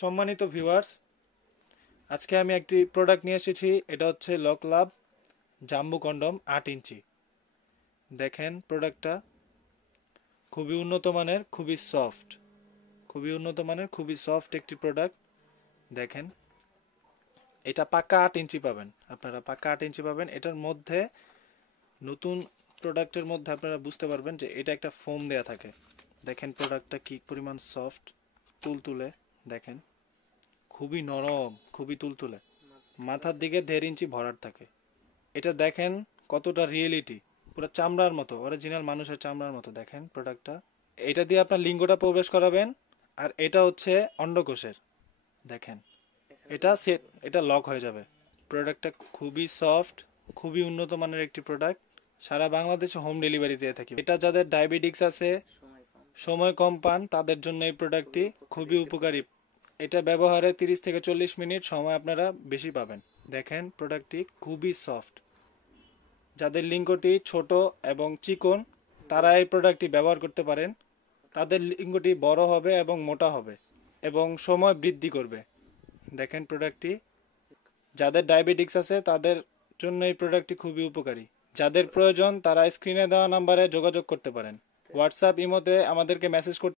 সম্মানিত ভিউয়ার্স, আজকে আমি একটি প্রোডাক্ট নিয়ে এসেছি। এটা হচ্ছে লকলাভ জাম্বো কন্ডম 8 ইঞ্চি। দেখেন প্রোডাক্টটা খুবই উন্নত মানের, খুবই সফট একটি প্রোডাক্ট। দেখেন এটা পাক্কা 8 ইঞ্চি পাবেন, আপনারা পাক্কা 8 ইঞ্চি পাবেন। এটার মধ্যে নতুন প্রোডাক্টের মধ্যে আপনারা বুঝতে পারবেন যে এটা একটা ফোম দেয়া থাকে। দেখেন প্রোডাক্টটা কি পরিমাণ সফট, তুলতুলে। দেখেন খুবই নরম, খুবই তুলতুলে। মাথার দিকে 1.5 ইঞ্চি ভরাট থাকে। এটা দেখেন কতটা রিয়েলিটি, পুরো চামড়ার মতো, অরিজিনাল মানুষের চামড়ার মতো। দেখেন প্রোডাক্টটা, এটা দিয়ে আপনার লিঙ্গটা প্রবেশ করাবেন। আর এটা হচ্ছে অন্ডকোষের। দেখেন এটা লক হয়ে যাবে। প্রোডাক্টটা খুবই সফট, খুবই উন্নত মানের একটি প্রোডাক্ট। সারা বাংলাদেশে হোম ডেলিভারি দিয়ে থাকি। এটা যাদের ডায়াবেটিক্স আছে, সময় কম পান, তাদের জন্য এই প্রোডাক্টটি খুবই উপকারী। এটা ব্যবহারে 30 থেকে 40 মিনিট সময় আপনারা বেশি পাবেন। দেখেন প্রোডাক্টটি খুবই সফট। যাদের লিঙ্গটি ছোট এবং চিকন, তারা এই প্রোডাক্টটি ব্যবহার করতে পারেন। তাদের লিঙ্গটি বড় হবে এবং মোটা হবে এবং সময় বৃদ্ধি করবে। দেখেন প্রোডাক্টটি যাদের ডায়াবেটিক্স আছে তাদের জন্য এই প্রোডাক্টটি খুবই উপকারী। যাদের প্রয়োজন তারা স্ক্রিনে দেওয়া নাম্বারে যোগাযোগ করতে পারেন। হোয়াটসঅ্যাপ, ইমোতে আমাদেরকে মেসেজ করতে